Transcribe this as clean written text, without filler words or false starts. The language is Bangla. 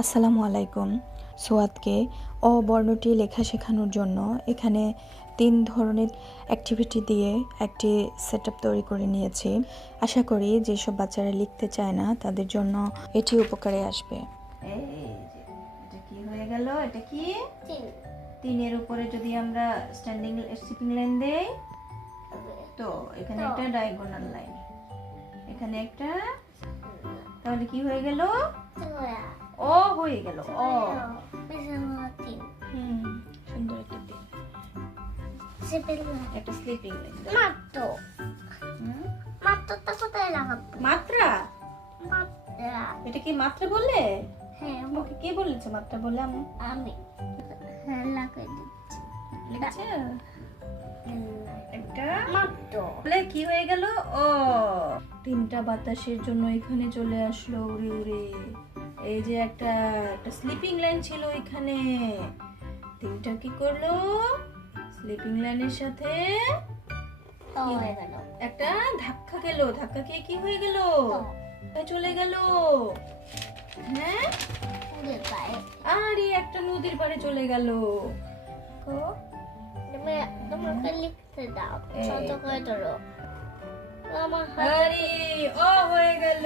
আসসালামু আলাইকুম। সোয়াদকে অ বর্ণটি লেখা শেখানোর জন্য এখানে 3 ধরনের অ্যাক্টিভিটি দিয়ে একটি সেটআপ তৈরি করে নিয়েছি। আশা করি যেসব বাচ্চারা লিখতে চায় না তাদের জন্য এটি উপকারে আসবে। এই যে এটা কি হয়ে গেল? এটা কি? 3 এর উপরে যদি আমরা স্লিপিং লাইন দেই তো এখানে একটা ডায়াগোনাল লাইন, এখানে একটা, তাহলে কি হয়ে গেল? ও হয়ে গেল। ও সুন্দর একটা স্লিপিং লাইন। মাত্রাটা কোথায় লাগাবো? মাত্রা? মাত্রা এটা কি মাত্রা বললে? হ্যাঁ, আমাকে কে বলেছে মাত্রা বলে? আমি লাগাই দিচ্ছি। লিখছে একটা মাত্র বলে কি হয়ে গেল? ও 3টা বাতাসের জন্য এখানে চলে আসলো উড়ে উড়ে। এই যে একটা স্লিপিং লাইন ছিল এখানে, 3টা কি করলো? স্লিপিং লাইনের সাথে হয়ে গেল। একটা ধাক্কা গেল, ধাক্কা খেয়ে কি হয়ে গেল? চলে গেল। হ্যাঁ, আরে একটা নদীর পাড়ে চলে গেল। তোমাকে লিখতে দাও, ছোট করে ধরো। আমার আরে ও হয়ে গেল।